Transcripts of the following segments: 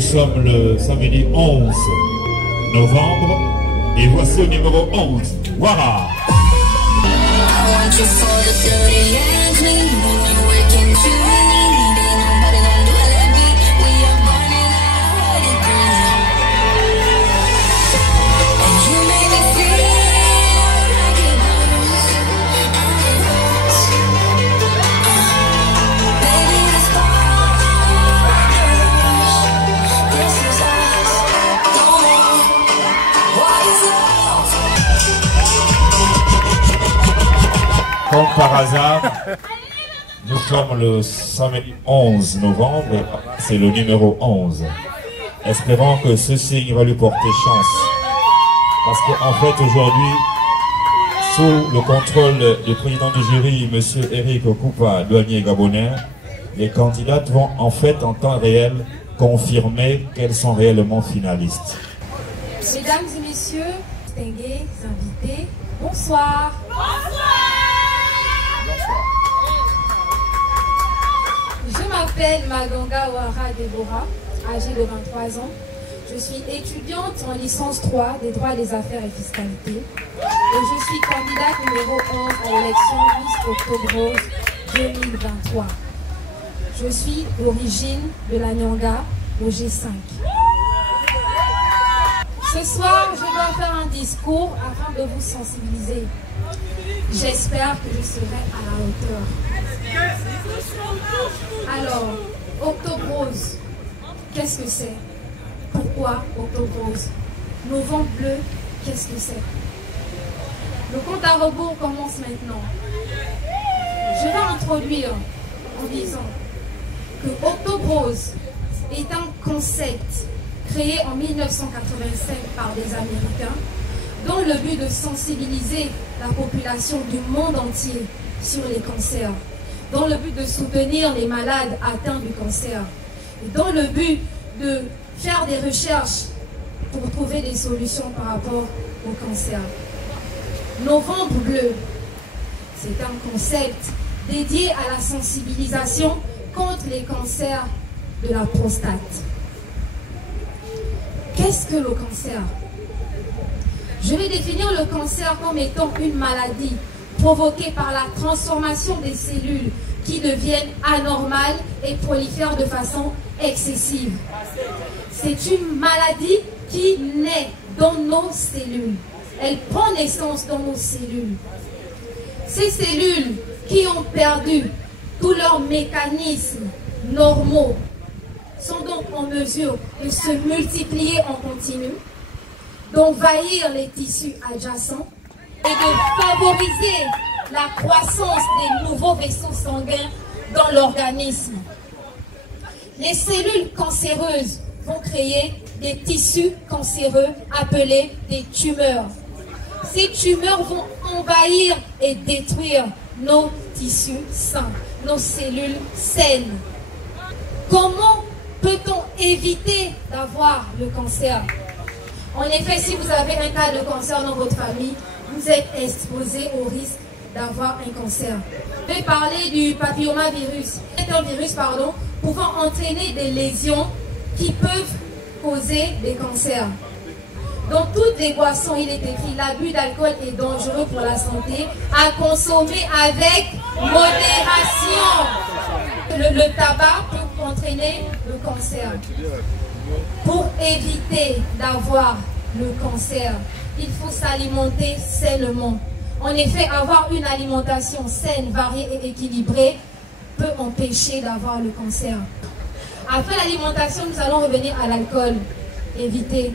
Nous sommes le samedi 11 novembre et voici le numéro 11. Voilà. Comme par hasard, nous sommes le samedi 11 novembre, c'est le numéro 11. Espérons que ce signe va lui porter chance. Parce qu'en fait, aujourd'hui, sous le contrôle du président du jury, M. Eric Koupa, douanier gabonais, les candidates vont en fait en temps réel confirmer qu'elles sont réellement finalistes. Mesdames et messieurs, distingués invités, bonsoir. Bonsoir. Je m'appelle Maganga Ouara Deborah, âgée de 23 ans. Je suis étudiante en licence 3 des droits des affaires et fiscalité. Et je suis candidate numéro 11 à l'élection Miss Octobre Rose 2023. Je suis d'origine de la Nyanga au G5. Ce soir, je dois faire un discours afin de vous sensibiliser. J'espère que je serai à la hauteur. Alors, Octobre Rose, qu'est-ce que c'est? Pourquoi Octobre Rose? Novembre bleu, qu'est-ce que c'est? Le compte à rebours commence maintenant. Je vais introduire en disant que Octobre Rose est un concept créé en 1985 par des Américains dans le but de sensibiliser la population du monde entier sur les cancers, dans le but de soutenir les malades atteints du cancer, et dans le but de faire des recherches pour trouver des solutions par rapport au cancer. Novembre bleu, c'est un concept dédié à la sensibilisation contre les cancers de la prostate. Qu'est-ce que le cancer? Je vais définir le cancer comme étant une maladie provoquée par la transformation des cellules qui deviennent anormales et prolifèrent de façon excessive. C'est une maladie qui naît dans nos cellules. Elle prend naissance dans nos cellules. Ces cellules qui ont perdu tous leurs mécanismes normaux sont donc en mesure de se multiplier en continu, d'envahir les tissus adjacents et de favoriser la croissance des nouveaux vaisseaux sanguins dans l'organisme. Les cellules cancéreuses vont créer des tissus cancéreux appelés des tumeurs. Ces tumeurs vont envahir et détruire nos tissus sains, nos cellules saines. Comment peut-on éviter d'avoir le cancer? En effet, si vous avez un cas de cancer dans votre famille, vous êtes exposé au risque d'avoir un cancer. Je vais parler du papillomavirus. C'est un virus, pouvant entraîner des lésions qui peuvent causer des cancers. Dans toutes les boissons, il est écrit l'abus d'alcool est dangereux pour la santé, à consommer avec modération. Le tabac peut entraîner le cancer. Pour éviter d'avoir le cancer, il faut s'alimenter sainement. En effet, avoir une alimentation saine, variée et équilibrée peut empêcher d'avoir le cancer. Après l'alimentation, nous allons revenir à l'alcool. Éviter,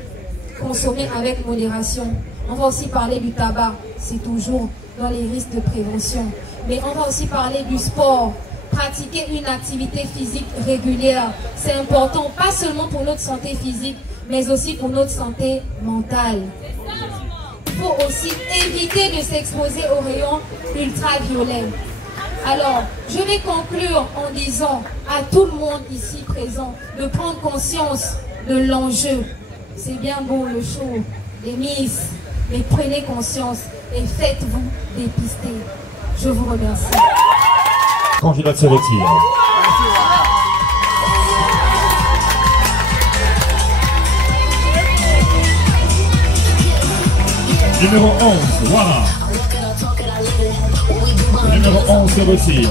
consommer avec modération. On va aussi parler du tabac, c'est toujours dans les risques de prévention. Mais on va aussi parler du sport. Pratiquer une activité physique régulière, c'est important, pas seulement pour notre santé physique, mais aussi pour notre santé mentale. Il faut aussi éviter de s'exposer aux rayons ultraviolets. Alors, je vais conclure en disant à tout le monde ici présent de prendre conscience de l'enjeu. C'est bien beau le show, les Miss, mais prenez conscience et faites-vous dépister. Je vous remercie. Candidat se retire. Numéro 11, voilà. Numéro 11 se retire.